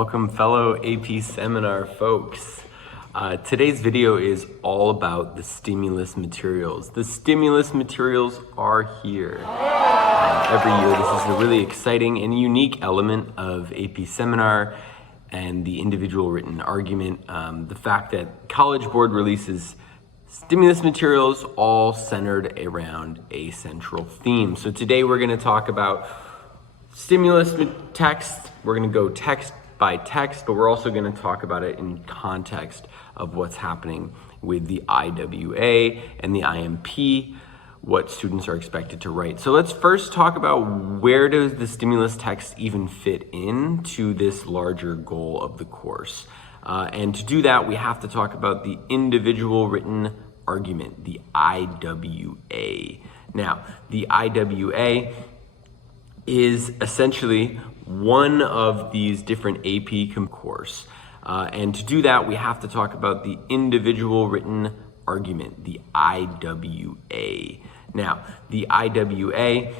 Welcome fellow AP seminar folks. Today's video is all about the stimulus materials. The stimulus materials are here. Every year this is a really exciting and unique element of AP seminar and the individual written argument. The fact that College Board releases stimulus materials all centered around a central theme. So today we're going to talk about stimulus text. We're going to go text by text, but we're also going to talk about it in context of what's happening with the IWA and the IMP, what students are expected to write. So let's first talk about where does the stimulus text even fit into this larger goal of the course. And to do that, we have to talk about the individual written argument, the IWA. Now, the IWA is essentially one of these different AP course. And to do that, we have to talk about the individual written argument, the IWA. Now, the IWA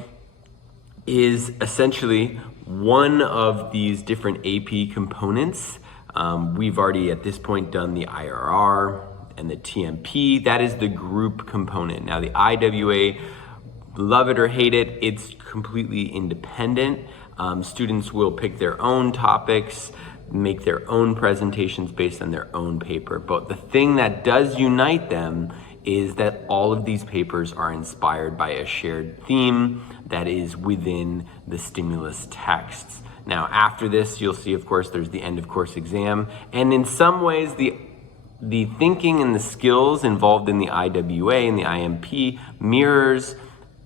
is essentially one of these different AP components. We've already at this point done the IRR and the TMP. That is the group component. Now, the IWA, love it or hate it, it's completely independent. Students will pick their own topics, make their own presentations based on their own paper. But the thing that does unite them is that all of these papers are inspired by a shared theme that is within the stimulus texts. Now, after this, you'll see, of course, there's the end of course exam. And in some ways, the thinking and the skills involved in the IWA and the IMP mirrors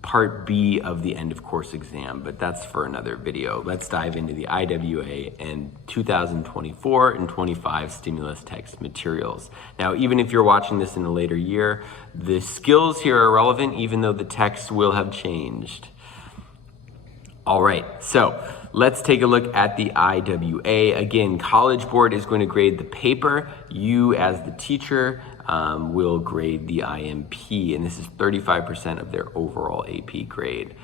Part B of the end of course exam, but that's for another video. Let's dive into the IWA and 2024 and 25 stimulus text materials. Now, even if you're watching this in a later year, the skills here are relevant even though the text will have changed. All right, so let's take a look at the IWA. Again, College Board is going to grade the paper. You as the teacher will grade the IMP, and this is 35% of their overall AP grade.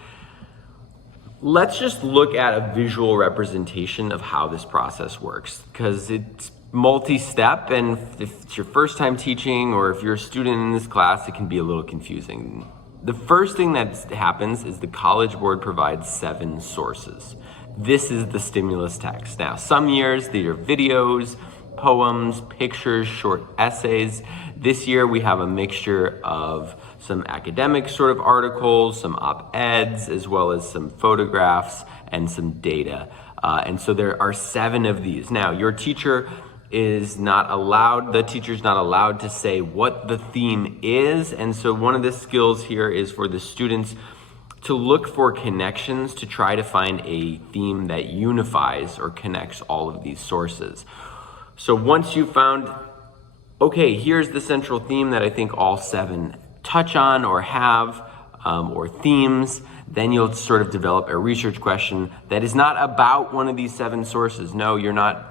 Let's just look at a visual representation of how this process works, because it's multi-step, and if it's your first time teaching or if you're a student in this class, it can be a little confusing. The first thing that happens is the College Board provides 7 sources. This is the stimulus text. Now, some years these are videos, poems, pictures, short essays. This year we have a mixture of some academic sort of articles, some op-eds, as well as some photographs and some data. And so there are 7 of these. Now, your teacher is not allowed, the teacher's not allowed to say what the theme is. And so one of the skills here is for the students to look for connections to try to find a theme that unifies or connects all of these sources. So once you've found, okay, here's the central theme that I think all 7 touch on or have, or themes, then you'll sort of develop a research question that is not about one of these 7 sources. No, you're not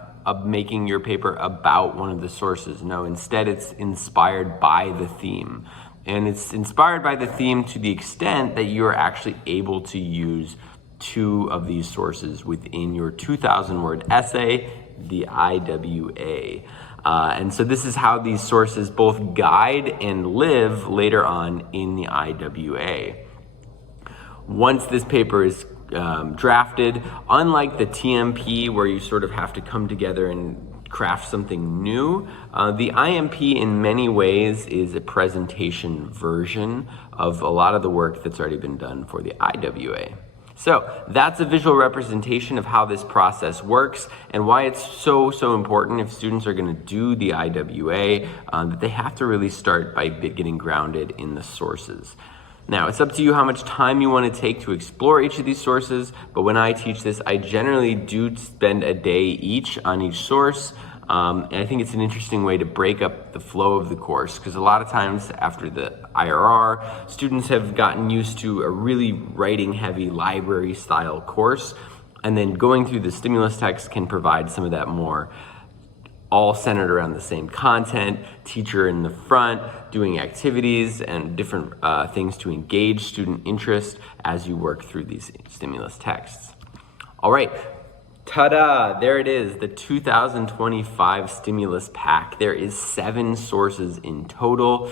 making your paper about one of the sources. No, instead it's inspired by the theme. And it's inspired by the theme to the extent that you're actually able to use 2 of these sources within your 2,000-word essay, the IWA. And so this is how these sources both guide and live later on in the IWA. Once this paper is drafted, unlike the TMP where you sort of have to come together and craft something new, the IMP in many ways is a presentation version of a lot of the work that's already been done for the IWA. So that's a visual representation of how this process works and why it's so important if students are going to do the IWA, that they have to really start by getting grounded in the sources. Now, it's up to you how much time you want to take to explore each of these sources, but when I teach this, I generally do spend a day each on each source. And I think it's an interesting way to break up the flow of the course, because a lot of times after the IRR, students have gotten used to a really writing heavy library style course, and then going through the stimulus text can provide some of that more all centered around the same content, teacher in the front, doing activities and different things to engage student interest as you work through these stimulus texts. All right, Ta-da! There it is, the 2025 stimulus pack. There is 7 sources in total.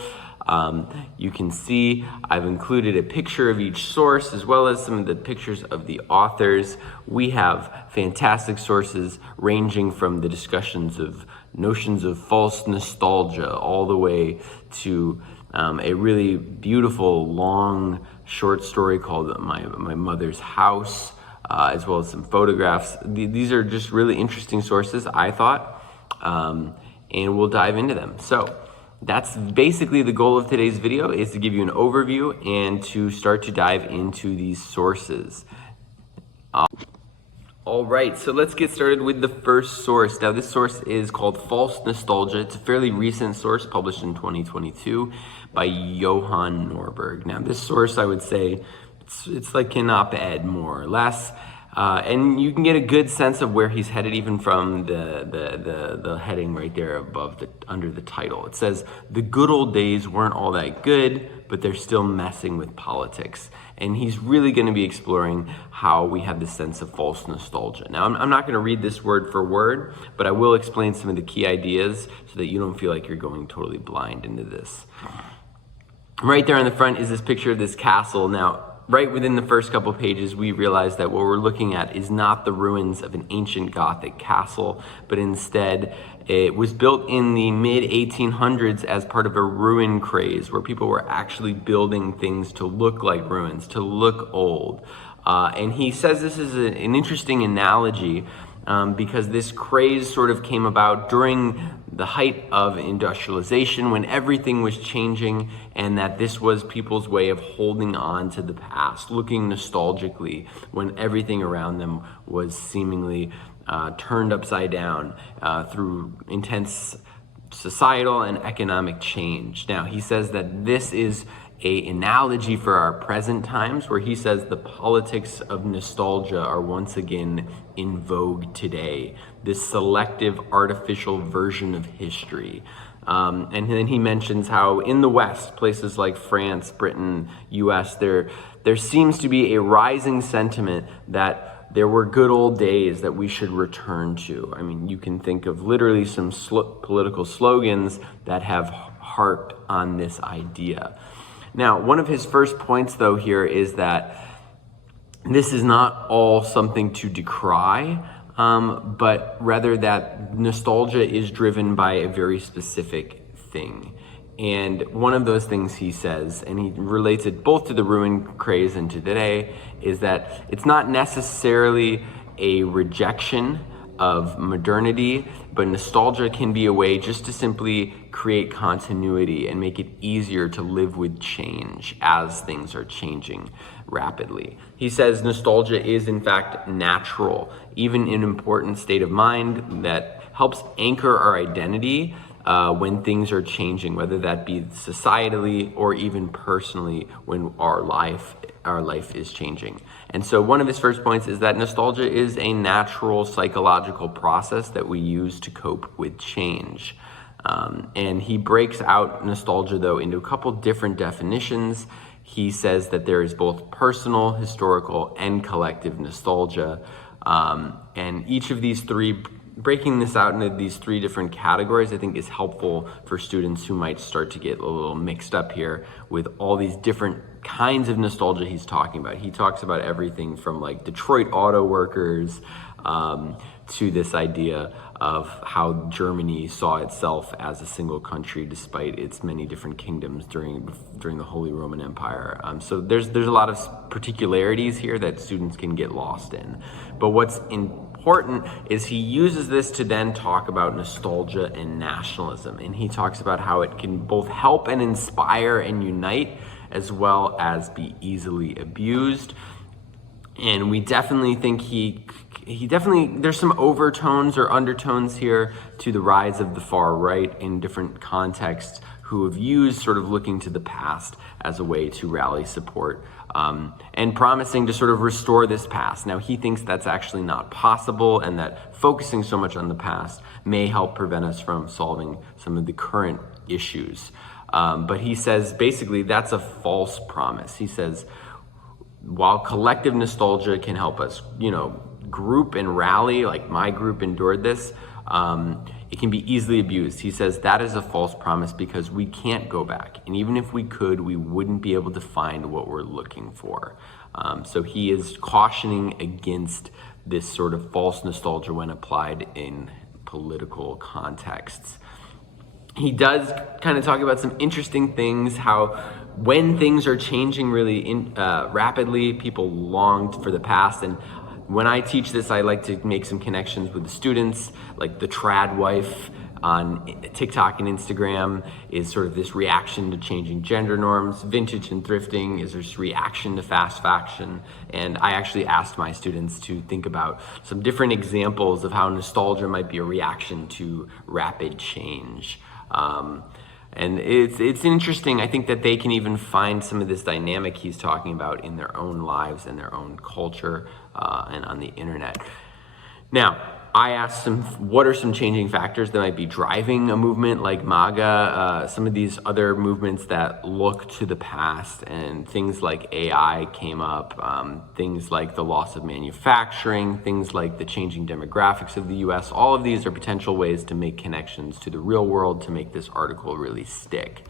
You can see I've included a picture of each source as well as some of the pictures of the authors. We have fantastic sources ranging from the discussions of notions of false nostalgia all the way to a really beautiful long short story called My Mother's House. As well as some photographs. These are just really interesting sources, I thought, and we'll dive into them. So that's basically the goal of today's video, is to give you an overview and to start to dive into these sources. All right, so let's get started with the first source. Now, this source is called False Nostalgia. It's a fairly recent source published in 2022 by Johan Norberg. Now, this source, I would say, it's like an op-ed more or less, and you can get a good sense of where he's headed even from the heading right there above under the title. It says, "The good old days weren't all that good, but they're still messing with politics." And he's really going to be exploring how we have this sense of false nostalgia. Now, I'm not going to read this word for word, but I will explain some of the key ideas so that you don't feel like you're going totally blind into this. Right there on the front is this picture of this castle. Now, right within the first couple pages, we realize that what we're looking at is not the ruins of an ancient Gothic castle, but instead it was built in the mid-1800s as part of a ruin craze where people were actually building things to look like ruins, to look old. And he says this is an interesting analogy because this craze sort of came about during the height of industrialization when everything was changing, and that this was people's way of holding on to the past, looking nostalgically when everything around them was seemingly turned upside down through intense societal and economic change. Now, he says that this is an analogy for our present times, where he says the politics of nostalgia are once again in vogue today, this selective artificial version of history. And then he mentions how in the West, places like France, Britain, US, there seems to be a rising sentiment that there were good old days that we should return to. I mean, you can think of literally some political slogans that have harped on this idea. Now, one of his first points, though, here is that this is not all something to decry, but rather that nostalgia is driven by a very specific thing. And one of those things he says, and he relates it both to the ruin craze and to today, is that it's not necessarily a rejection of modernity, but nostalgia can be a way just to simply create continuity and make it easier to live with change as things are changing rapidly. He says nostalgia is in fact natural, even an important state of mind that helps anchor our identity when things are changing, whether that be societally or even personally when our life is changing. And so one of his first points is that nostalgia is a natural psychological process that we use to cope with change. And he breaks out nostalgia, though, into a couple different definitions. He says that there is both personal, historical, and collective nostalgia. And each of these three, breaking this out into these 3 different categories, I think is helpful for students who might start to get a little mixed up here with all these different kinds of nostalgia he's talking about. He talks about everything from like Detroit auto workers to this idea of how Germany saw itself as a single country despite its many different kingdoms during the Holy Roman Empire. So there's a lot of particularities here that students can get lost in. But what's important is he uses this to then talk about nostalgia and nationalism. And he talks about how it can both help and inspire and unite, as well as be easily abused. And we definitely think there's some overtones or undertones here to the rise of the far right in different contexts, who have used sort of looking to the past as a way to rally support and promising to sort of restore this past. Now, he thinks that's actually not possible, and that focusing so much on the past may help prevent us from solving some of the current issues. But he says basically that's a false promise. He says, while collective nostalgia can help us, group and rally, like my group endured this, it can be easily abused. He says that is a false promise because we can't go back. And even if we could, we wouldn't be able to find what we're looking for. So he is cautioning against this sort of false nostalgia when applied in political contexts. He does kind of talk about some interesting things, how when things are changing really rapidly, people long for the past. And when I teach this, I like to make some connections with the students, like the trad wife on TikTok and Instagram is sort of this reaction to changing gender norms. Vintage and thrifting is this reaction to fast fashion. And I actually asked my students to think about some different examples of how nostalgia might be a reaction to rapid change. And it's interesting. I think that they can even find some of this dynamic he's talking about in their own lives and their own culture and on the internet. Now, I asked them, what are some changing factors that might be driving a movement like MAGA, some of these other movements that look to the past, and things like AI came up, things like the loss of manufacturing, things like the changing demographics of the US. All of these are potential ways to make connections to the real world to make this article really stick.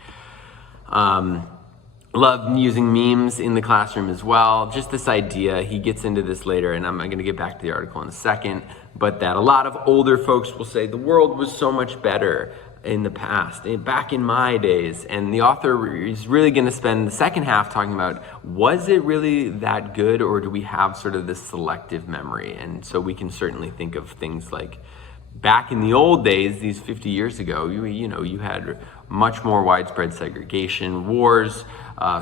Love using memes in the classroom as well. Just this idea, he gets into this later, and I'm going to get back to the article in a second, but that a lot of older folks will say the world was so much better in the past, back in my days. And the author is really going to spend the second half talking about, was it really that good, or do we have sort of this selective memory? And so we can certainly think of things like back in the old days, these 50 years ago, you had much more widespread segregation, wars,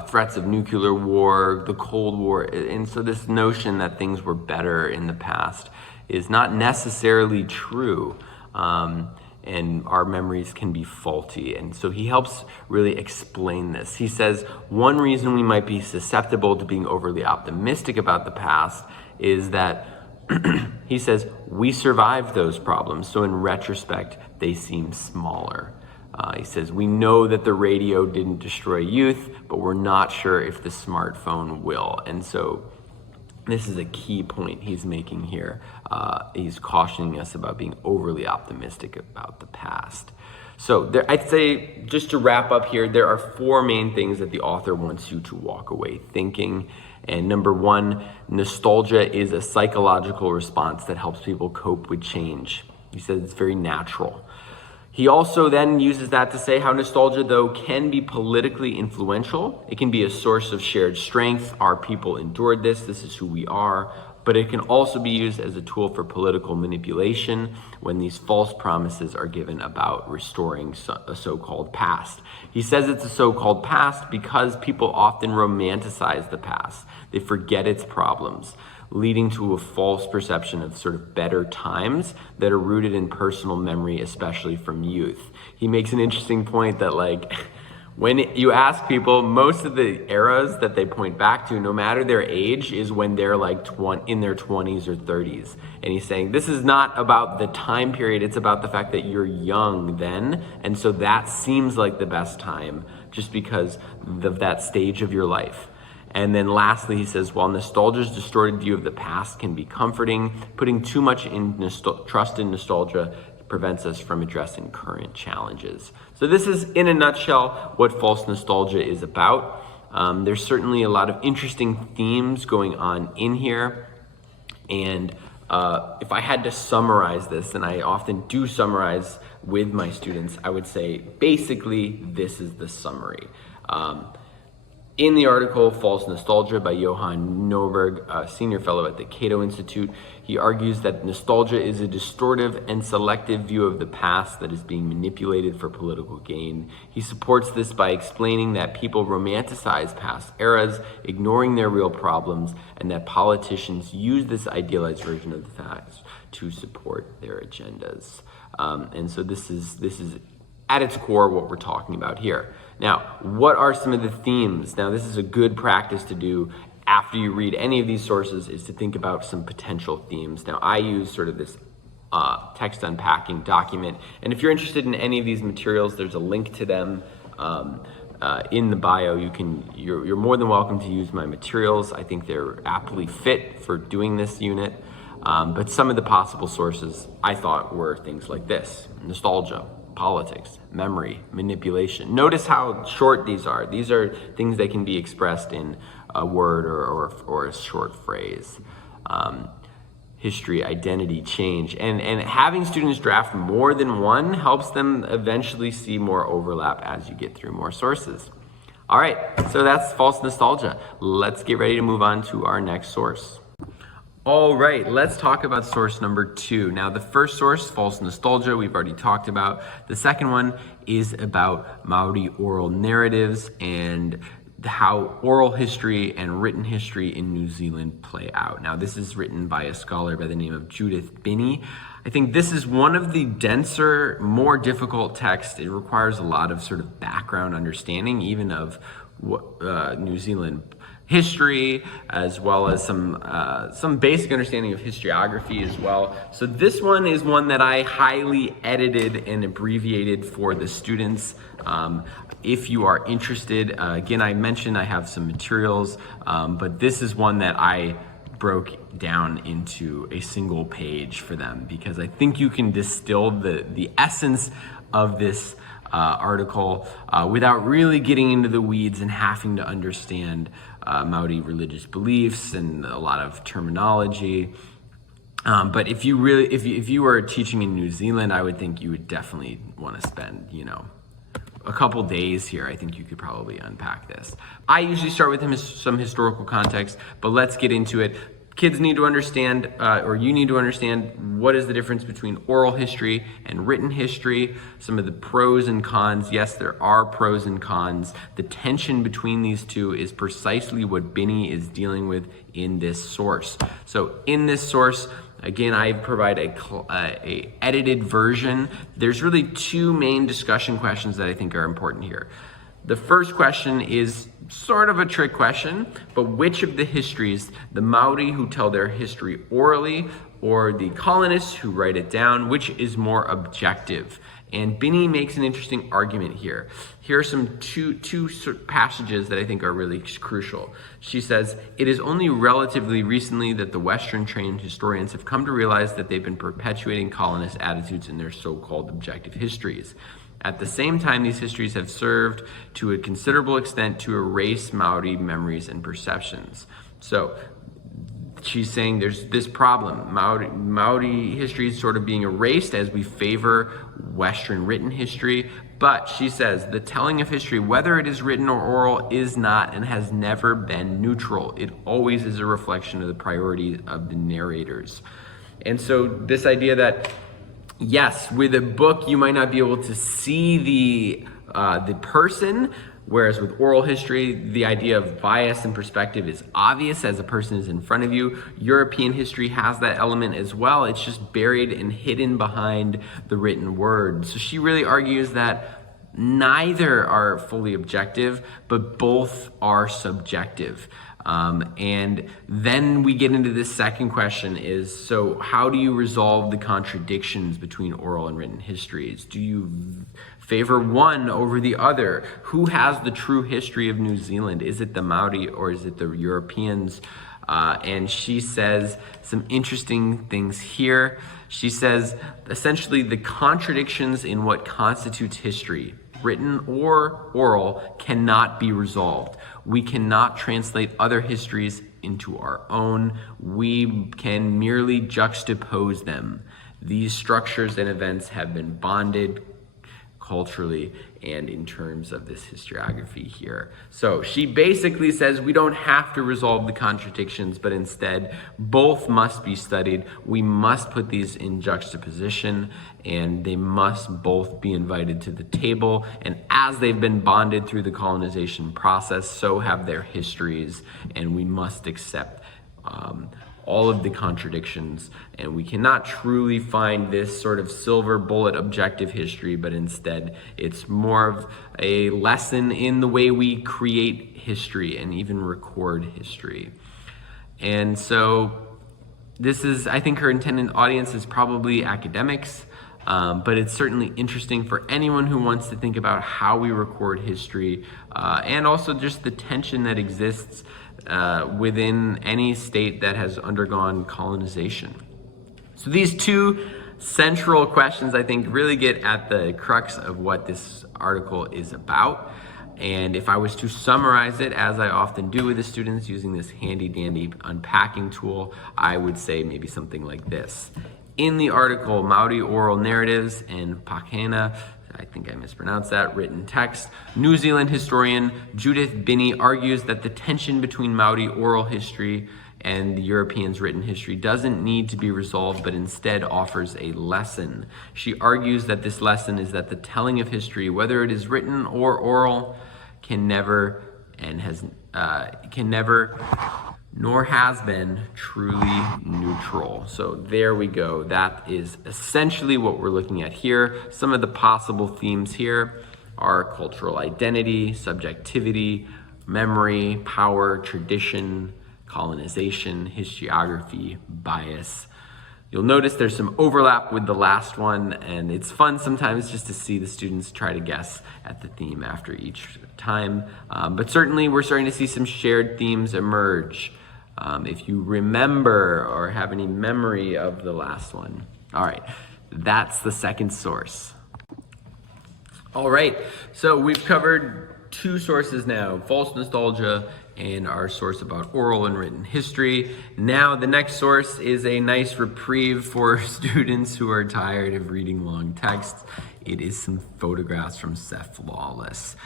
threats of nuclear war, the Cold War. And so this notion that things were better in the past is not necessarily true. And our memories can be faulty. And so he helps really explain this. He says, one reason we might be susceptible to being overly optimistic about the past is that he says, we survived those problems. So in retrospect, they seem smaller. He says, we know that the radio didn't destroy youth, but we're not sure if the smartphone will. And so this is a key point he's making here. He's cautioning us about being overly optimistic about the past. So I'd say, just to wrap up here, there are four main things that the author wants you to walk away thinking. And number one, nostalgia is a psychological response that helps people cope with change. He says it's very natural. He also then uses that to say how nostalgia, though, can be politically influential. It can be a source of shared strength. Our people endured this. This is who we are. But it can also be used as a tool for political manipulation when these false promises are given about restoring a so-called past. He says it's a so-called past because people often romanticize the past. They forget its problems, leading to a false perception of sort of better times that are rooted in personal memory, especially from youth. He makes an interesting point that, like, when you ask people, most of the eras that they point back to, no matter their age, is when they're like in their 20s or 30s. And he's saying this is not about the time period, it's about the fact that you're young then. And so that seems like the best time just because of that stage of your life. And then lastly, he says, while nostalgia's distorted view of the past can be comforting, putting too much trust in nostalgia prevents us from addressing current challenges. So this is, in a nutshell, what false nostalgia is about. There's certainly a lot of interesting themes going on in here. And if I had to summarize this, and I often do summarize with my students, I would say basically this is the summary. In the article, False Nostalgia by Johan Norberg, a senior fellow at the Cato Institute, he argues that nostalgia is a distortive and selective view of the past that is being manipulated for political gain. He supports this by explaining that people romanticize past eras, ignoring their real problems, and that politicians use this idealized version of the past to support their agendas. And so this is at its core what we're talking about here. Now, what are some of the themes? Now, this is a good practice to do after you read any of these sources, is to think about some potential themes. Now, I use sort of this text unpacking document, and if you're interested in any of these materials, there's a link to them in the bio. You're more than welcome to use my materials. I think they're aptly fit for doing this unit. But some of the possible sources I thought were things like this: nostalgia, politics, memory, manipulation. Notice how short these are. These are things that can be expressed in a word or a short phrase. History, identity, change. And having students draft more than one helps them eventually see more overlap as you get through more sources. All right, so that's false nostalgia. Let's get ready to move on to our next source. All right, let's talk about source number 2. Now, the first source, false nostalgia, we've already talked about. The second one is about Maori oral narratives and how oral history and written history in New Zealand play out. Now, this is written by a scholar by the name of Judith Binney. I think this is one of the denser, more difficult texts. It requires a lot of sort of background understanding, even of New Zealand history, as well as some basic understanding of historiography as well. So this one is one that I highly edited and abbreviated for the students. If you are interested, again, I mentioned I have some materials, but this is one that I broke down into a single page for them, because I think you can distill the essence of this article without really getting into the weeds and having to understand Maori religious beliefs and a lot of terminology. But if you were teaching in New Zealand, I would think you would definitely want to spend, a couple days here. I think you could probably unpack this. I usually start with some historical context, but let's get into it. Kids need to understand, or you need to understand, what is the difference between oral history and written history, some of the pros and cons. Yes, there are pros and cons. The tension between these two is precisely what Binney is dealing with in this source. So in this source, again, I provide a edited version. There's really two main discussion questions that I think are important here. The first question is sort of a trick question, but which of the histories, the Maori who tell their history orally or the colonists who write it down, which is more objective? And Binney makes an interesting argument here. Here are some two passages that I think are really crucial. She says, "It is only relatively recently that the Western-trained historians have come to realize that they've been perpetuating colonist attitudes in their so-called objective histories. At the same time, these histories have served to a considerable extent to erase Maori memories and perceptions." So she's saying there's this problem. Maori history is sort of being erased as we favor Western written history. But she says the telling of history, whether it is written or oral, is not and has never been neutral. It always is a reflection of the priorities of the narrators. And so this idea that, yes, with a book, you might not be able to see the person, whereas with oral history, the idea of bias and perspective is obvious as a person is in front of you. European history has that element as well. It's just buried and hidden behind the written word. So she really argues that neither are fully objective, but both are subjective. And then we get into this second question is, so how do you resolve the contradictions between oral and written histories? Do you favor one over the other? Who has the true history of New Zealand? Is it the Maori or is it the Europeans? And she says some interesting things here. She says, essentially, the contradictions in what constitutes history, written or oral, cannot be resolved. We cannot translate other histories into our own. We can merely juxtapose them. These structures and events have been bonded culturally and in terms of this historiography here. So she basically says we don't have to resolve the contradictions, but instead both must be studied. We must put these in juxtaposition, and they must both be invited to the table. And as they've been bonded through the colonization process, so have their histories, and we must accept all of the contradictions, and we cannot truly find this sort of silver bullet objective history, but instead it's more of a lesson in the way we create history and even record history. And so this is, I think her intended audience is probably academics, but it's certainly interesting for anyone who wants to think about how we record history, and also just the tension that exists within any state that has undergone colonization. So these two central questions, I think, really get at the crux of what this article is about. And if I was to summarize it, as I often do with the students using this handy dandy unpacking tool, I would say maybe something like this. In the article, Maori Oral Narratives and Pakeha, I think I mispronounced that, written text, New Zealand historian Judith Binney argues that the tension between Maori oral history and the Europeans' written history doesn't need to be resolved, but instead offers a lesson. She argues that this lesson is that the telling of history, whether it is written or oral, can never nor has been truly neutral. So there we go. That is essentially what we're looking at here. Some of the possible themes here are cultural identity, subjectivity, memory, power, tradition, colonization, historiography, bias. You'll notice there's some overlap with the last one, and it's fun sometimes just to see the students try to guess at the theme after each time. But certainly we're starting to see some shared themes emerge. If you remember or have any memory of the last one. All right, that's the second source. All right, so we've covered two sources now, false nostalgia and our source about oral and written history. Now the next source is a nice reprieve for students who are tired of reading long texts. It is some photographs from Seth Lawless.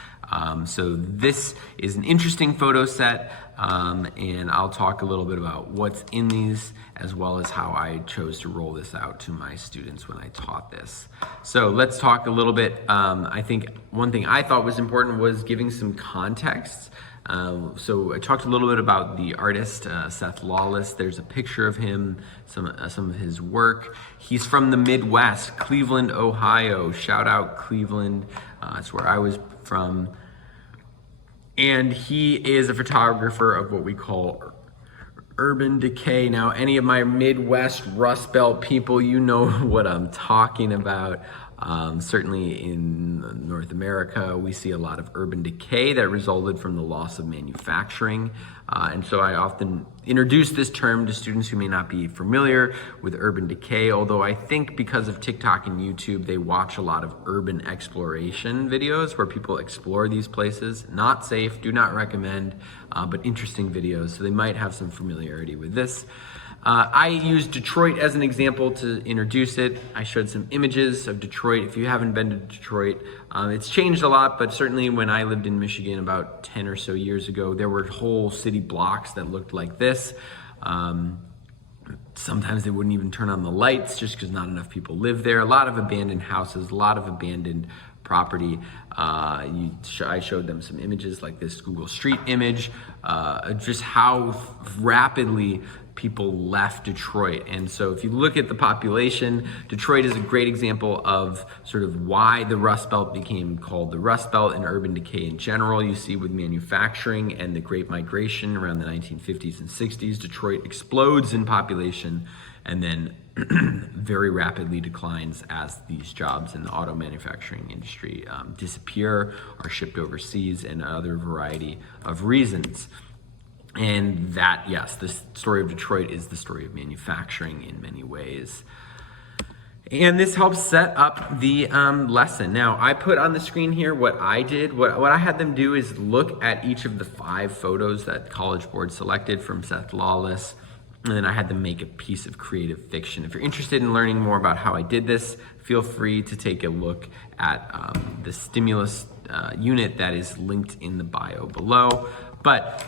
So this is an interesting photo set, and I'll talk a little bit about what's in these, as well as how I chose to roll this out to my students when I taught this. So let's talk a little bit. I think one thing I thought was important was giving some context. So I talked a little bit about the artist, Seth Lawless. There's a picture of him, some of his work. He's from the Midwest, Cleveland, Ohio. Shout out Cleveland. That's where I was from. And he is a photographer of what we call urban decay. Now, any of my Midwest Rust Belt people, you know what I'm talking about. Certainly in North America, we see a lot of urban decay that resulted from the loss of manufacturing. And so I often introduce this term to students who may not be familiar with urban decay, although I think because of TikTok and YouTube, they watch a lot of urban exploration videos where people explore these places. Not safe, do not recommend, but interesting videos. So they might have some familiarity with this. I used Detroit as an example to introduce it. I showed some images of Detroit. If you haven't been to Detroit, it's changed a lot, but certainly when I lived in Michigan about 10 or so years ago, there were whole city blocks that looked like this. Sometimes they wouldn't even turn on the lights just because not enough people live there. A lot of abandoned houses, a lot of abandoned property. I showed them some images like this Google Street image, just how rapidly people left Detroit. And so if you look at the population, Detroit is a great example of sort of why the Rust Belt became called the Rust Belt and urban decay in general. You see with manufacturing and the Great Migration around the 1950s and 60s, Detroit explodes in population and then very rapidly declines as these jobs in the auto manufacturing industry disappear, are shipped overseas, and other variety of reasons. And that, yes, the story of Detroit is the story of manufacturing in many ways. And this helps set up the lesson. Now, I put on the screen here what I did. What I had them do is look at each of the 5 photos that College Board selected from Seth Lawless, and then I had them make a piece of creative fiction. If you're interested in learning more about how I did this, feel free to take a look at the stimulus unit that is linked in the bio below. But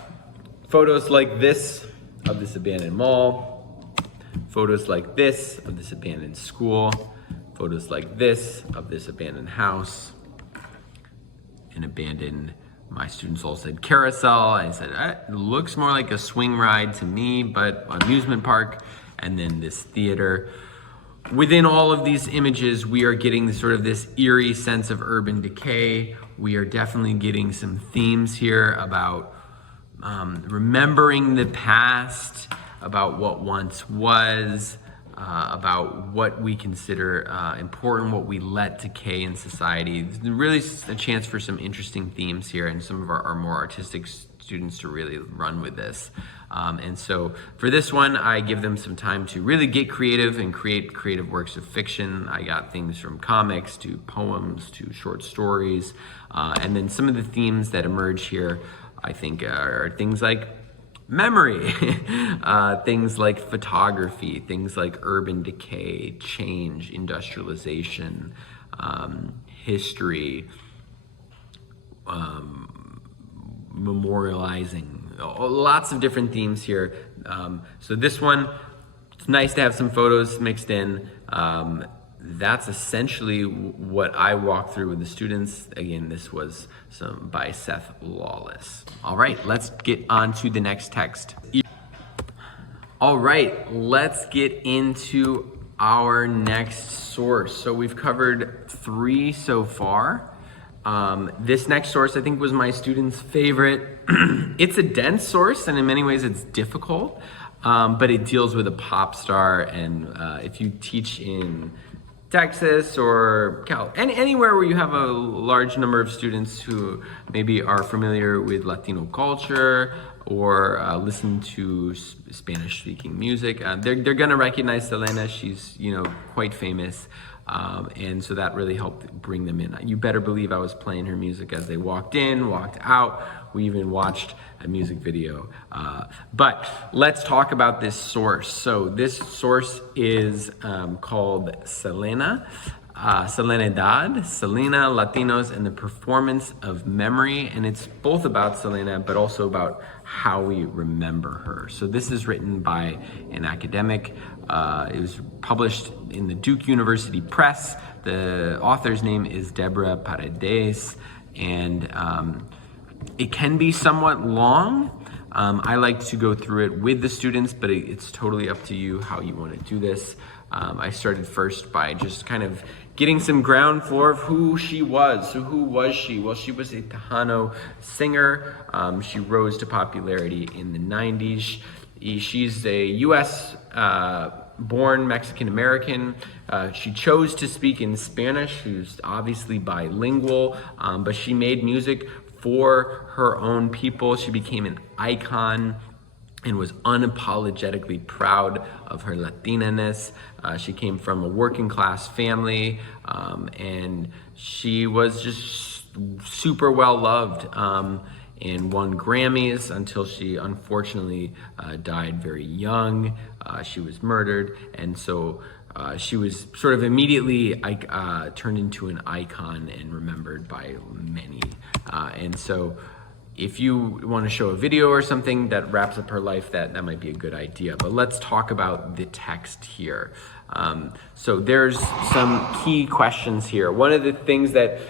photos like this of this abandoned mall, photos like this of this abandoned school, photos like this of this abandoned house, an abandoned, my students all said carousel. I said, it looks more like a swing ride to me, but amusement park, and then this theater. Within all of these images, we are getting sort of this eerie sense of urban decay. We are definitely getting some themes here about remembering the past, about what once was, about what we consider important, what we let decay in society. There's really a chance for some interesting themes here, and some of our more artistic students students to really run with this. And so for this one, I give them some time to really get creative and create creative works of fiction. I got things from comics to poems to short stories. And then some of the themes that emerge here, I think, are things like memory, things like photography, things like urban decay, change, industrialization, history, memorializing, lots of different themes here. So this one, it's nice to have some photos mixed in. That's essentially what I walked through with the students. Again, this was by Seth Lawless. All right, let's get on to the next text. All right, let's get into our next source. So we've covered 3 so far. This next source I think was my students' favorite. It's a dense source and in many ways it's difficult, but it deals with a pop star, and if you teach in Texas or anywhere where you have a large number of students who maybe are familiar with Latino culture or listen to Spanish-speaking music, they're gonna recognize Selena. She's quite famous, and so that really helped bring them in. You better believe I was playing her music as they walked in, walked out. We even watched a music video. But let's talk about this source. So this source is called Selenidad, Selena, Latinos, and the Performance of Memory. And it's both about Selena, but also about how we remember her. So this is written by an academic. It was published in the Duke University Press. The author's name is Deborah Paredes, and it can be somewhat long. I like to go through it with the students, but it's totally up to you how you want to do this. I started first by just kind of getting some ground floor of who she was. So who was she? Well, she was a Tejano singer. She rose to popularity in the 90s. She's a U.S. born Mexican-American. She chose to speak in Spanish. She was obviously bilingual, but she made music for her own people. She became an icon and was unapologetically proud of her Latina-ness. She came from a working class family, and she was just super well loved, and won Grammys until she unfortunately died very young. She was murdered, and so she was sort of immediately turned into an icon and remembered by many. And so if you want to show a video or something that wraps up her life, that might be a good idea. But let's talk about the text here. So there's some key questions here. One of the things that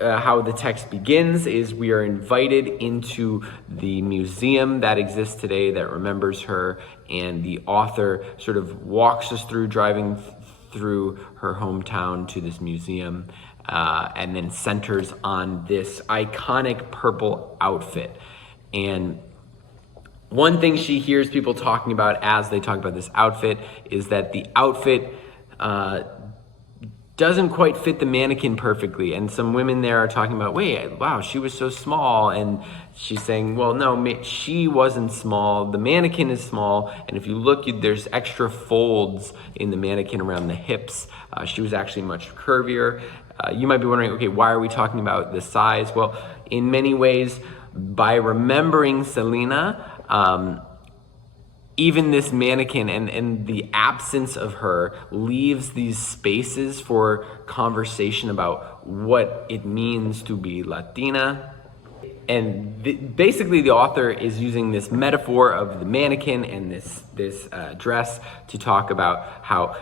how the text begins is we are invited into the museum that exists today that remembers her, and the author sort of walks us through driving through her hometown to this museum, and then centers on this iconic purple outfit. And one thing she hears people talking about as they talk about this outfit is that the outfit doesn't quite fit the mannequin perfectly. And some women there are talking about, wait, wow, she was so small. And she's saying, well, no, she wasn't small. The mannequin is small. And if you look, there's extra folds in the mannequin around the hips. She was actually much curvier. You might be wondering, okay, why are we talking about the size? Well, in many ways, by remembering Selena, even this mannequin and the absence of her leaves these spaces for conversation about what it means to be Latina. And basically the author is using this metaphor of the mannequin and this dress to talk about how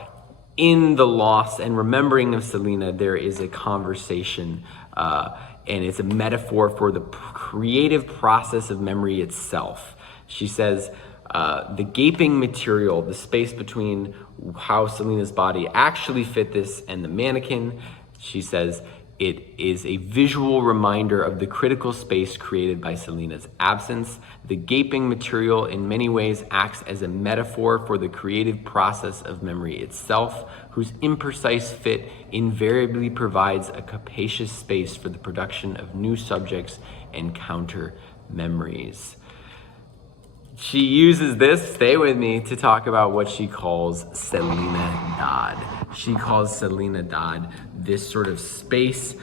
in the loss and remembering of Selena, there is a conversation, and it's a metaphor for the creative process of memory itself. She says, the gaping material, the space between how Selena's body actually fit this and the mannequin, she says, it is a visual reminder of the critical space created by Selena's absence. The gaping material in many ways acts as a metaphor for the creative process of memory itself, whose imprecise fit invariably provides a capacious space for the production of new subjects and counter memories. she uses this, stay with me, to talk about what she calls Selenidad. She calls Selenidad this sort of space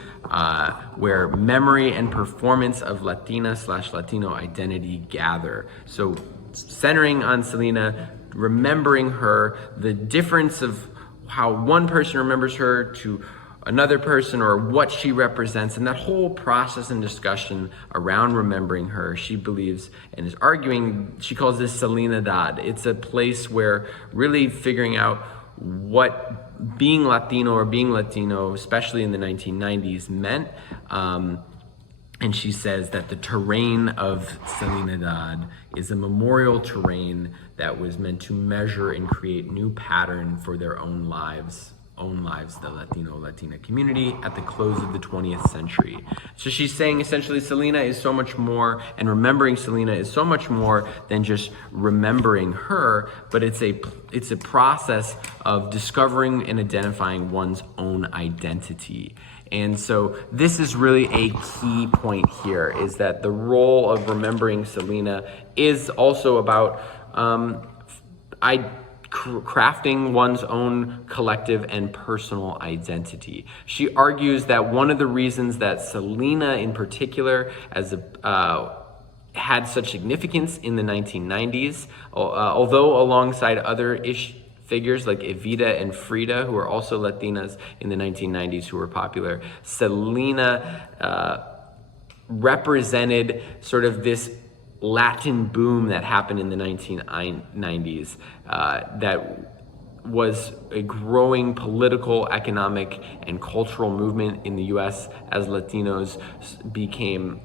where memory and performance of Latina/Latino identity gather. So centering on Selena, remembering her, the difference of how one person remembers her to another person, or what she represents, and that whole process and discussion around remembering her, she believes and is arguing, she calls this Selenidad. It's a place where really figuring out what being Latino or being Latino, especially in the 1990s, meant. And she says that the terrain of Selenidad is a memorial terrain that was meant to measure and create new pattern for their own lives, the Latina community at the close of the 20th century. So she's saying essentially Selena is so much more, and remembering Selena is so much more than just remembering her, but it's a process of discovering and identifying one's own identity. And so this is really a key point here, is that the role of remembering Selena is also about crafting one's own collective and personal identity. She argues that one of the reasons that Selena in particular had such significance in the 1990s, although alongside other figures like Evita and Frida, who are also Latinas in the 1990s who were popular, Selena represented sort of this Latin boom that happened in the 1990s that was a growing political, economic, and cultural movement in the US as Latinos became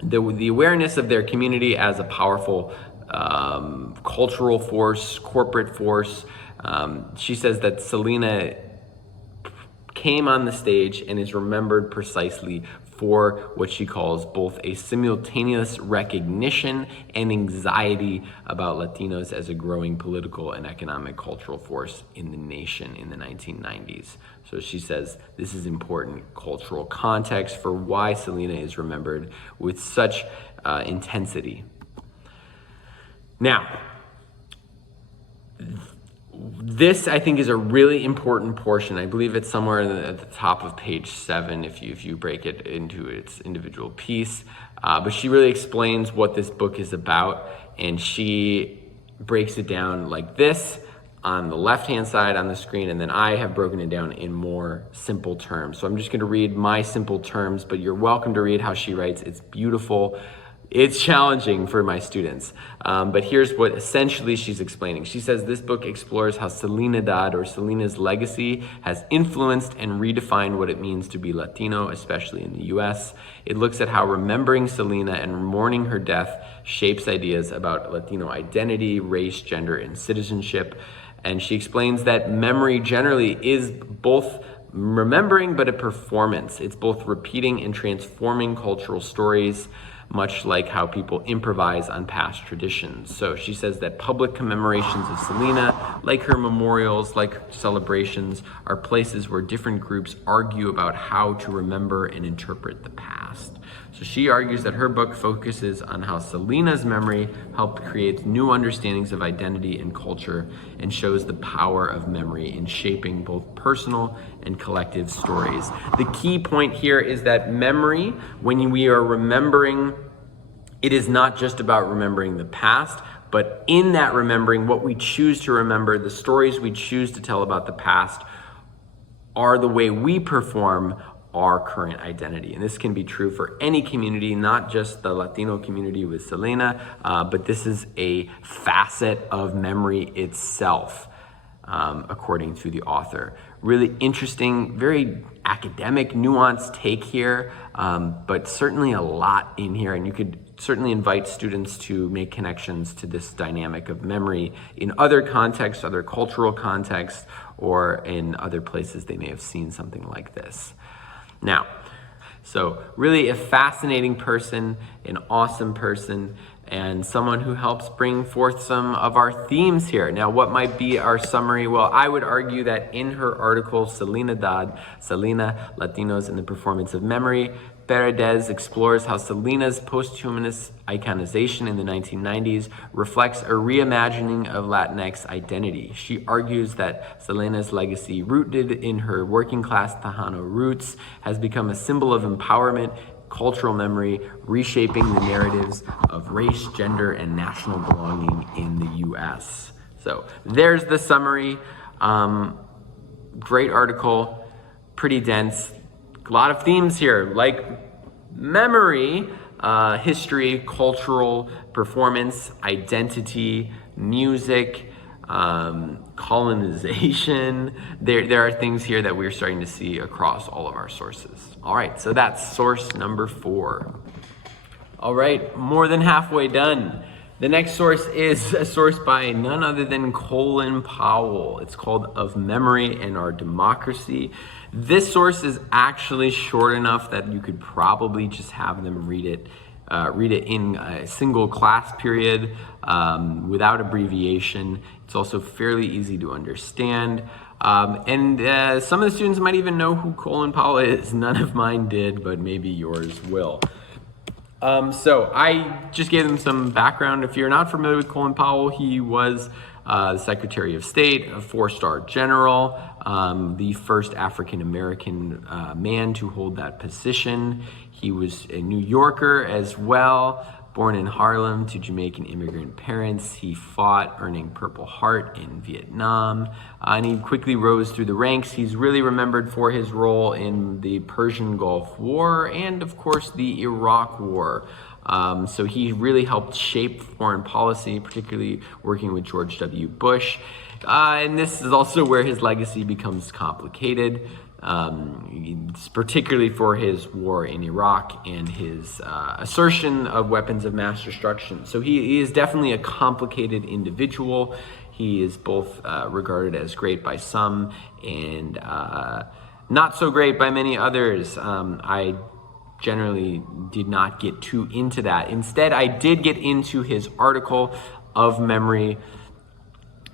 the awareness of their community as a powerful cultural force, corporate force. She says that Selena came on the stage and is remembered precisely for what she calls both a simultaneous recognition and anxiety about Latinos as a growing political and economic cultural force in the nation in the 1990s. So she says this is important cultural context for why Selena is remembered with such intensity. Now, this, I think, is a really important portion. I believe it's somewhere at the top of page 7 if you break it into its individual piece. But she really explains what this book is about, and she breaks it down like this on the left-hand side on the screen, and then I have broken it down in more simple terms. So I'm just going to read my simple terms, but you're welcome to read how she writes. It's beautiful. It's challenging for my students, but here's what essentially she's explaining. She says this book explores how Selenidad, or Selena's legacy, has influenced and redefined what it means to be Latino, especially in the US. It looks at how remembering Selena and mourning her death shapes ideas about Latino identity, race, gender, and citizenship. And she explains that memory generally is both remembering but a performance. It's both repeating and transforming cultural stories, much like how people improvise on past traditions. So she says that public commemorations of Selena, like her memorials, like celebrations, are places where different groups argue about how to remember and interpret the past. So she argues that her book focuses on how Selena's memory helped create new understandings of identity and culture, and shows the power of memory in shaping both personal and collective stories. The key point here is that memory, when we are remembering, it is not just about remembering the past, but in that remembering, what we choose to remember, the stories we choose to tell about the past, are the way we perform our current identity. And this can be true for any community, not just the Latino community with Selena, but this is a facet of memory itself, according to the author. Really interesting, very academic, nuanced take here, but certainly a lot in here, and you could certainly invite students to make connections to this dynamic of memory in other contexts, other cultural contexts, or in other places they may have seen something like this. Now, so really a fascinating person, an awesome person, and someone who helps bring forth some of our themes here. Now, what might be our summary? Well, I would argue that in her article, Selenidad, Selena, Latinos and the Performance of Memory, Paredes explores how Selena's post-humanist iconization in the 1990s reflects a reimagining of Latinx identity. She argues that Selena's legacy, rooted in her working-class Tejano roots, has become a symbol of empowerment, cultural memory, reshaping the narratives of race, gender, and national belonging in the U.S. So there's the summary. Great article, pretty dense. A lot of themes here, like memory, history, cultural performance, identity, music, colonization. There are things here that we're starting to see across all of our sources. All right, so that's source number 4. All right, more than halfway done. The next source is a source by none other than Colin Powell. It's called Of Memory and Our Democracy. This source is actually short enough that you could probably just have them read it in a single class period without abbreviation. It's also fairly easy to understand. And some of the students might even know who Colin Powell is. None of mine did, but maybe yours will. So I just gave them some background. If you're not familiar with Colin Powell, he was the Secretary of State, a 4-star general, the first African-American man to hold that position. He was a New Yorker as well, born in Harlem to Jamaican immigrant parents. He fought, earning Purple Heart in Vietnam, and he quickly rose through the ranks. He's really remembered for his role in the Persian Gulf War and, of course, the Iraq War. So he really helped shape foreign policy, particularly working with George W. Bush. And this is also where his legacy becomes complicated, particularly for his war in Iraq and his assertion of weapons of mass destruction. So he is definitely a complicated individual. He is both regarded as great by some and not so great by many others. I generally did not get too into that. Instead, I did get into his article Of Memory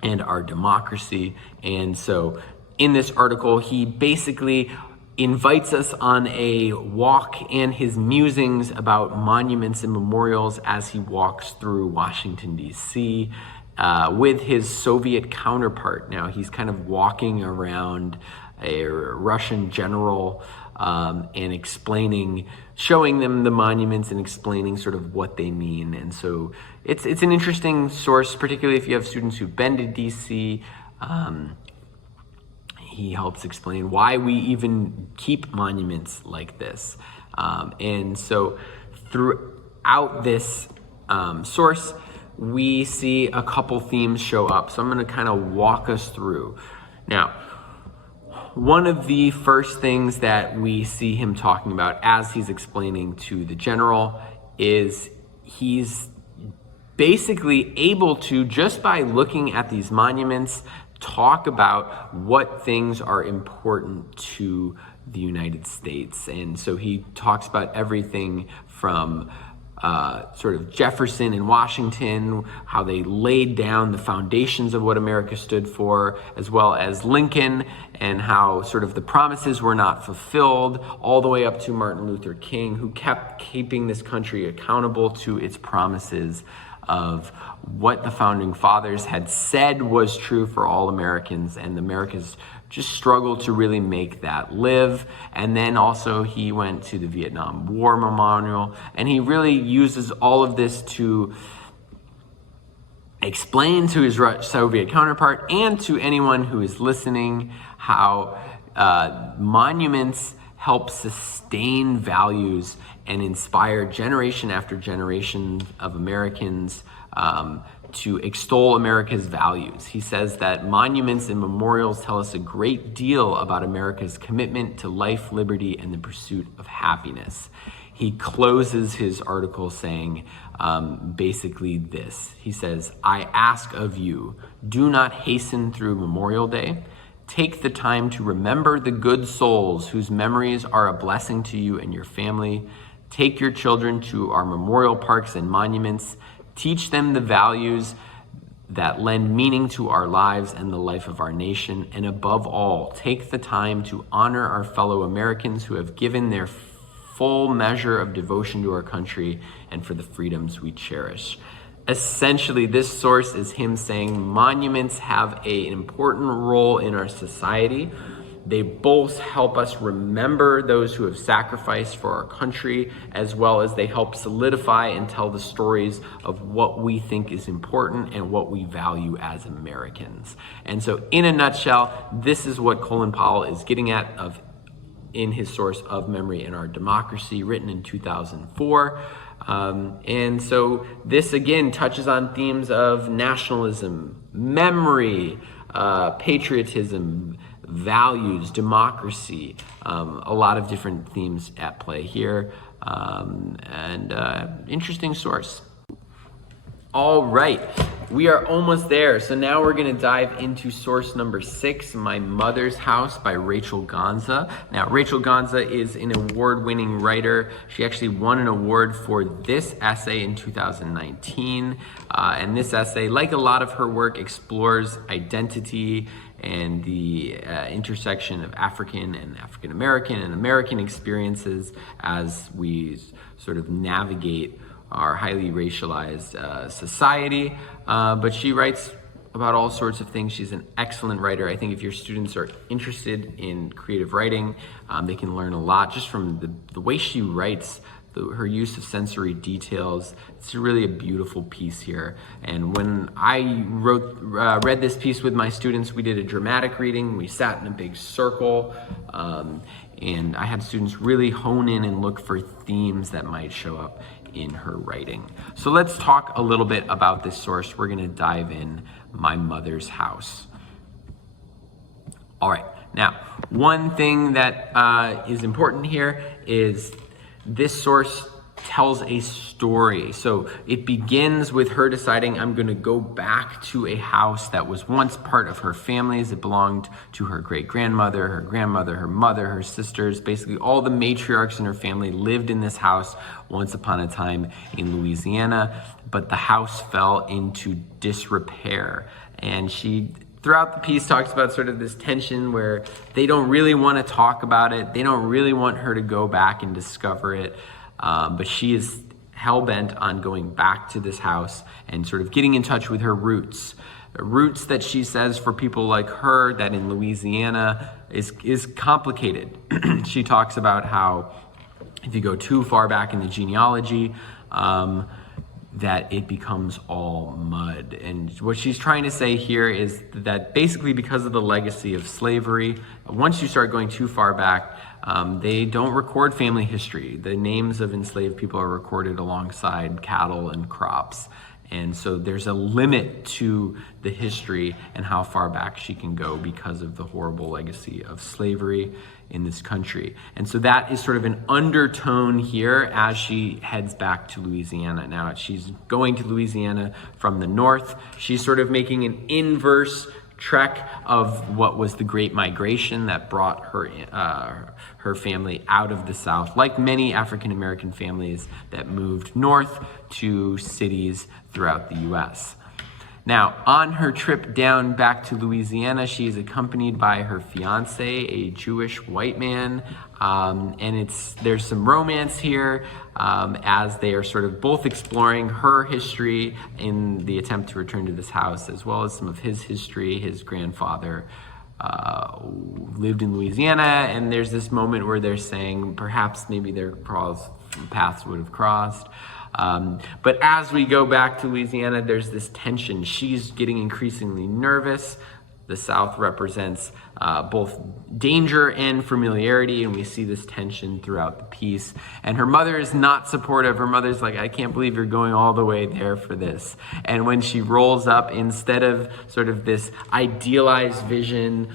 and Our Democracy. And so in this article, he basically invites us on a walk and his musings about monuments and memorials as he walks through Washington, D.C. With his Soviet counterpart. Now, he's kind of walking around a Russian general and explaining, showing them the monuments and explaining sort of what they mean. And so it's an interesting source, particularly if you have students who've been to DC. He helps explain why we even keep monuments like this. And so throughout this source, we see a couple themes show up. So I'm going to kind of walk us through. Now, one of the first things that we see him talking about as he's explaining to the general is he's basically able to, just by looking at these monuments, talk about what things are important to the United States. And so he talks about everything from sort of Jefferson and Washington, how they laid down the foundations of what America stood for, as well as Lincoln and how sort of the promises were not fulfilled, all the way up to Martin Luther King, who kept keeping this country accountable to its promises of what the founding fathers had said was true for all Americans, and America's just struggled to really make that live. And then also he went to the Vietnam War Memorial, and he really uses all of this to explain to his Soviet counterpart and to anyone who is listening how monuments help sustain values and inspire generation after generation of Americans to extol America's values. He says that monuments and memorials tell us a great deal about America's commitment to life, liberty, and the pursuit of happiness. He closes his article saying basically this. He says, I ask of you, do not hasten through Memorial Day. Take the time to remember the good souls whose memories are a blessing to you and your family. Take your children to our memorial parks and monuments. Teach them the values that lend meaning to our lives and the life of our nation. And above all, take the time to honor our fellow Americans who have given their full measure of devotion to our country and for the freedoms we cherish. Essentially, this source is him saying monuments have an important role in our society. They both help us remember those who have sacrificed for our country, as well as they help solidify and tell the stories of what we think is important and what we value as Americans. And so in a nutshell, this is what Colin Powell is getting at in his source Of Memory in Our Democracy, written in 2004. And so this again touches on themes of nationalism, memory, patriotism, values, democracy, a lot of different themes at play here, and interesting source. All right, we are almost there. So now we're gonna dive into source number 6, My Mother's House by Rachel Gonza. Now, Rachel Gonza is an award-winning writer. She actually won an award for this essay in 2019. And this essay, like a lot of her work, explores identity and the intersection of African and African American and American experiences as we sort of navigate our highly racialized society, but she writes about all sorts of things. She's an excellent writer. I think if your students are interested in creative writing, they can learn a lot just from the way she writes, her use of sensory details. It's really a beautiful piece here. And when I read this piece with my students, we did a dramatic reading. We sat in a big circle, and I had students really hone in and look for themes that might show up in her writing. So let's talk a little bit about this source. We're gonna dive in, My Mother's House. All right, now, one thing that is important here is this source tells a story. So it begins with her deciding, I'm gonna go back to a house that was once part of her family's. It belonged to her great-grandmother, her grandmother, her mother, her sisters. Basically all the matriarchs in her family lived in this house once upon a time in Louisiana, but the house fell into disrepair. And she, throughout the piece, talks about sort of this tension where they don't really want to talk about it. They don't really want her to go back and discover it. But she is hell-bent on going back to this house and sort of getting in touch with her roots. Roots that she says for people like her that in Louisiana is complicated. She talks about how if you go too far back in the genealogy, that it becomes all mud. And what she's trying to say here is that basically because of the legacy of slavery, once you start going too far back, they don't record family history. The names of enslaved people are recorded alongside cattle and crops. And so there's a limit to the history and how far back she can go because of the horrible legacy of slavery in this country. And so that is sort of an undertone here as she heads back to Louisiana. Now she's going to Louisiana from the north. She's sort of making an inverse trek of what was the Great Migration that brought her family out of the South, like many African-American families that moved north to cities throughout the US. Now, on her trip down back to Louisiana, she is accompanied by her fiance, a Jewish white man, and there's some romance here as they are sort of both exploring her history in the attempt to return to this house, as well as some of his history. His grandfather lived in Louisiana, and there's this moment where they're saying perhaps maybe their paths would have crossed. But as we go back to Louisiana, there's this tension. She's getting increasingly nervous. The South represents both danger and familiarity, and we see this tension throughout the piece. And her mother is not supportive. Her mother's like, I can't believe you're going all the way there for this. And when she rolls up, instead of sort of this idealized vision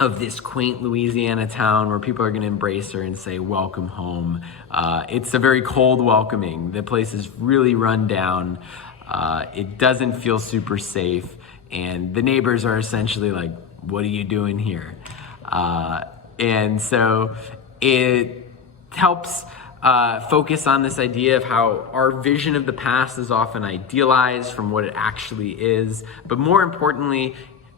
of this quaint Louisiana town where people are going to embrace her and say, welcome home, it's a very cold welcoming. The place is really run down. It doesn't feel super safe. And the neighbors are essentially like, what are you doing here? And so it helps focus on this idea of how our vision of the past is often idealized from what it actually is. But more importantly,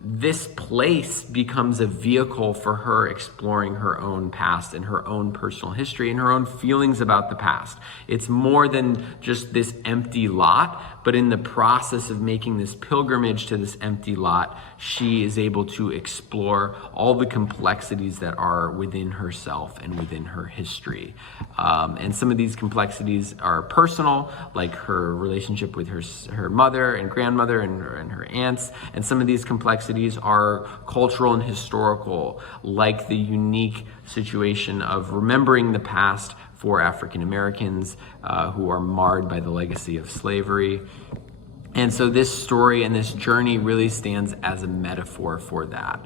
this place becomes a vehicle for her exploring her own past and her own personal history and her own feelings about the past. It's more than just this empty lot, but in the process of making this pilgrimage to this empty lot, she is able to explore all the complexities that are within herself and within her history. And some of these complexities are personal, like her relationship with her mother and grandmother and her aunts, and some of these complexities are cultural and historical, like the unique situation of remembering the past for African Americans who are marred by the legacy of slavery. And so this story and this journey really stands as a metaphor for that.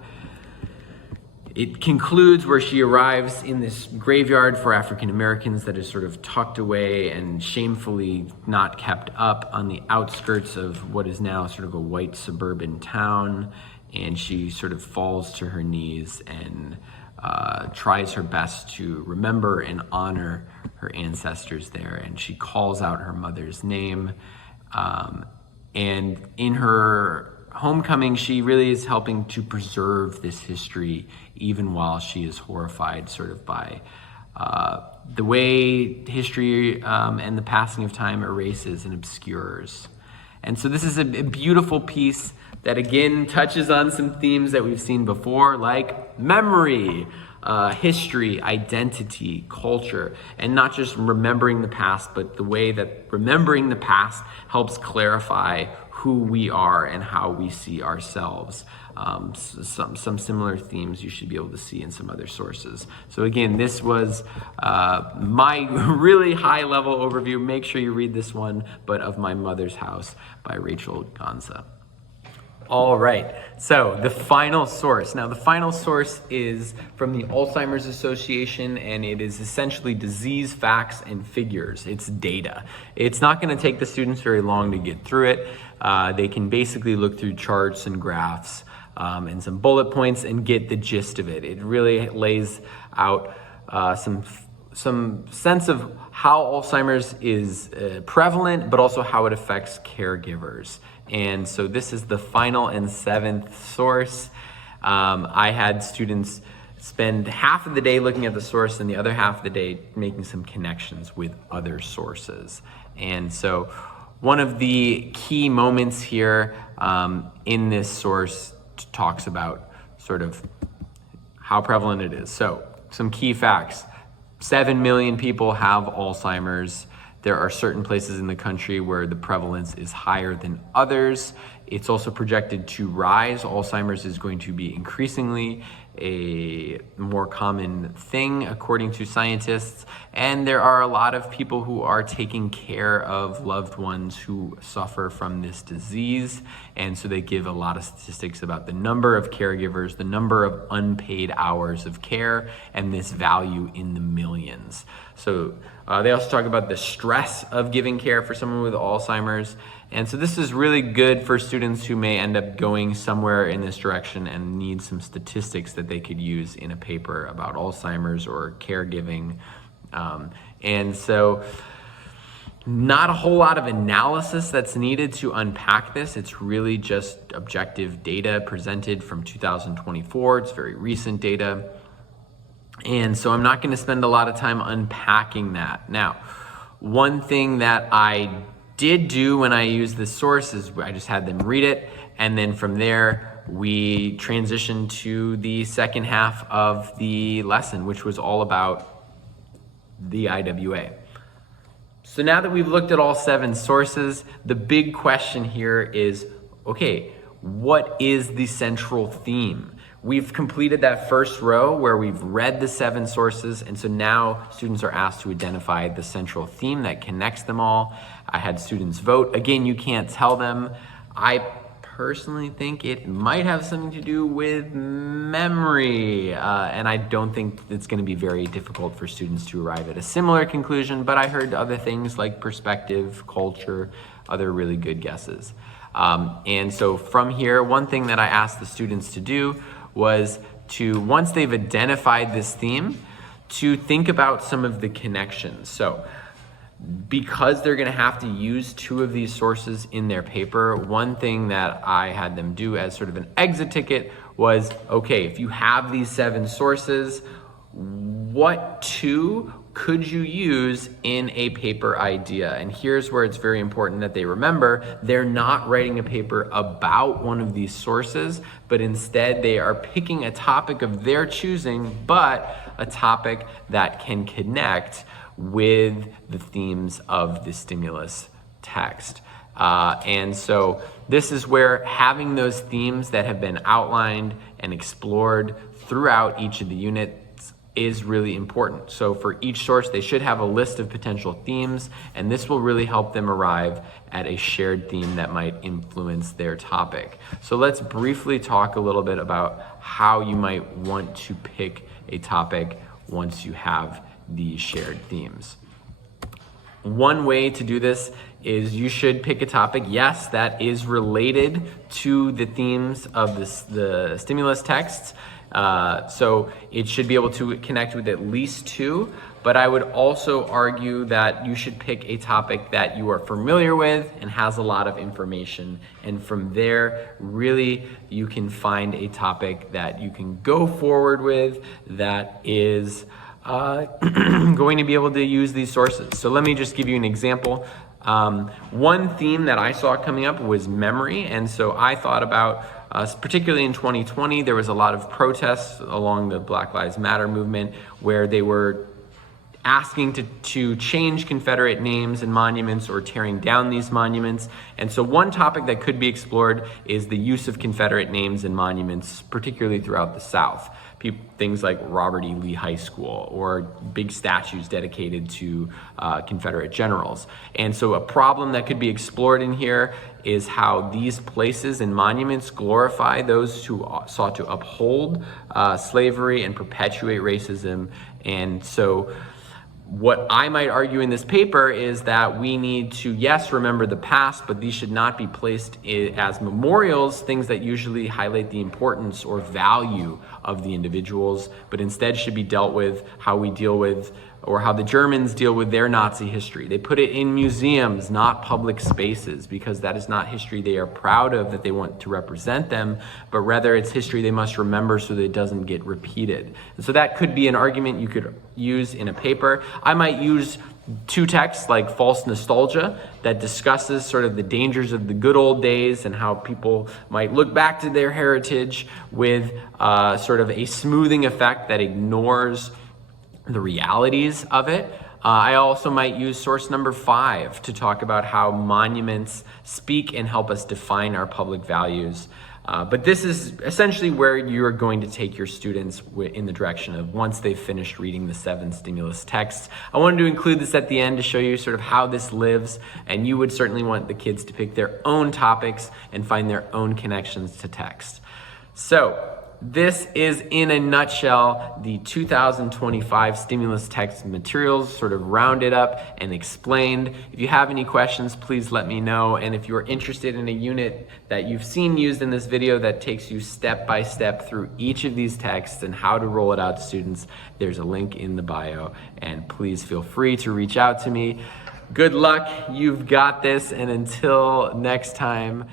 It concludes where she arrives in this graveyard for African Americans that is sort of tucked away and shamefully not kept up on the outskirts of what is now sort of a white suburban town. And she sort of falls to her knees and tries her best to remember and honor her ancestors there. And she calls out her mother's name. And in her homecoming, she really is helping to preserve this history, even while she is horrified sort of by the way history and the passing of time erases and obscures. And so this is a beautiful piece that again touches on some themes that we've seen before, like memory, history, identity, culture, and not just remembering the past, but the way that remembering the past helps clarify who we are and how we see ourselves. Some similar themes you should be able to see in some other sources. So again, this was my really high level overview. Make sure you read this one, but of My Mother's House by Rachel Gonza. All right, so the final source. Now the final source is from the Alzheimer's Association, and it is essentially disease facts and figures. It's data. It's not gonna take the students very long to get through it. They can basically look through charts and graphs and some bullet points and get the gist of it. It really lays out some sense of how Alzheimer's is prevalent, but also how it affects caregivers. And so this is the final and seventh source. I had students spend half of the day looking at the source and the other half of the day making some connections with other sources. And so one of the key moments here in this source talks about sort of how prevalent it is. So some key facts. 7 million people have Alzheimer's. There are certain places in the country where the prevalence is higher than others. It's also projected to rise. Alzheimer's is going to be increasingly a more common thing, according to scientists. And there are a lot of people who are taking care of loved ones who suffer from this disease. And so they give a lot of statistics about the number of caregivers, the number of unpaid hours of care, and this value in the millions. So they also talk about the stress of giving care for someone with Alzheimer's. And so this is really good for students who may end up going somewhere in this direction and need some statistics that they could use in a paper about Alzheimer's or caregiving. And so not a whole lot of analysis that's needed to unpack this. It's really just objective data presented from 2024. It's very recent data. And so I'm not going to spend a lot of time unpacking that. Now, one thing that I did do when I used this source is I just had them read it, and then from there we transitioned to the second half of the lesson, which was all about the IWA. So now that we've looked at all 7 sources, the big question here is, okay, what is the central theme? We've completed that first row where we've read the 7 sources, and so now students are asked to identify the central theme that connects them all. I had students vote. Again, you can't tell them. I personally think it might have something to do with memory, and I don't think it's going to be very difficult for students to arrive at a similar conclusion, but I heard other things like perspective, culture, other really good guesses. And so from here, one thing that I asked the students to do was to, once they've identified this theme, to think about some of the connections. So Because they're gonna have to use 2 of these sources in their paper, one thing that I had them do as sort of an exit ticket was, okay, if you have these 7 sources, what 2 could you use in a paper idea? And here's where it's very important that they remember, they're not writing a paper about one of these sources, but instead they are picking a topic of their choosing, but a topic that can connect with the themes of the stimulus text. And so this is where having those themes that have been outlined and explored throughout each of the units is really important. So for each source, they should have a list of potential themes, and this will really help them arrive at a shared theme that might influence their topic. So let's briefly talk a little bit about how you might want to pick a topic once you have these shared themes. One way to do this is you should pick a topic, yes, that is related to the themes of the stimulus texts. So it should be able to connect with at least 2, but I would also argue that you should pick a topic that you are familiar with and has a lot of information. And from there, really, you can find a topic that you can go forward with that is going to be able to use these sources. So let me just give you an example. One theme that I saw coming up was memory, and so I thought about, particularly in 2020, there was a lot of protests along the Black Lives Matter movement where they were asking to change Confederate names and monuments or tearing down these monuments. And so one topic that could be explored is the use of Confederate names and monuments, particularly throughout the South. Things like Robert E. Lee High School or big statues dedicated to Confederate generals. And so a problem that could be explored in here is how these places and monuments glorify those who sought to uphold slavery and perpetuate racism. And so what I might argue in this paper is that we need to, yes, remember the past, but these should not be placed as memorials, things that usually highlight the importance or value of the individuals, but instead should be dealt with how we deal with, or how the Germans deal with their Nazi history. They put it in museums, not public spaces, because that is not history they are proud of, that they want to represent them, but rather it's history they must remember so that it doesn't get repeated. And so that could be an argument you could use in a paper. I might use 2 texts like False Nostalgia that discusses sort of the dangers of the good old days and how people might look back to their heritage with sort of a smoothing effect that ignores the realities of it. I also might use source number 5 to talk about how monuments speak and help us define our public values. But this is essentially where you're going to take your students in the direction of once they've finished reading the 7 stimulus texts. I wanted to include this at the end to show you sort of how this lives, and you would certainly want the kids to pick their own topics and find their own connections to text. So this is, in a nutshell, the 2025 stimulus text materials, sort of rounded up and explained. If you have any questions, please let me know. And if you're interested in a unit that you've seen used in this video that takes you step by step through each of these texts and how to roll it out to students, there's a link in the bio. And please feel free to reach out to me. Good luck, you've got this, and until next time,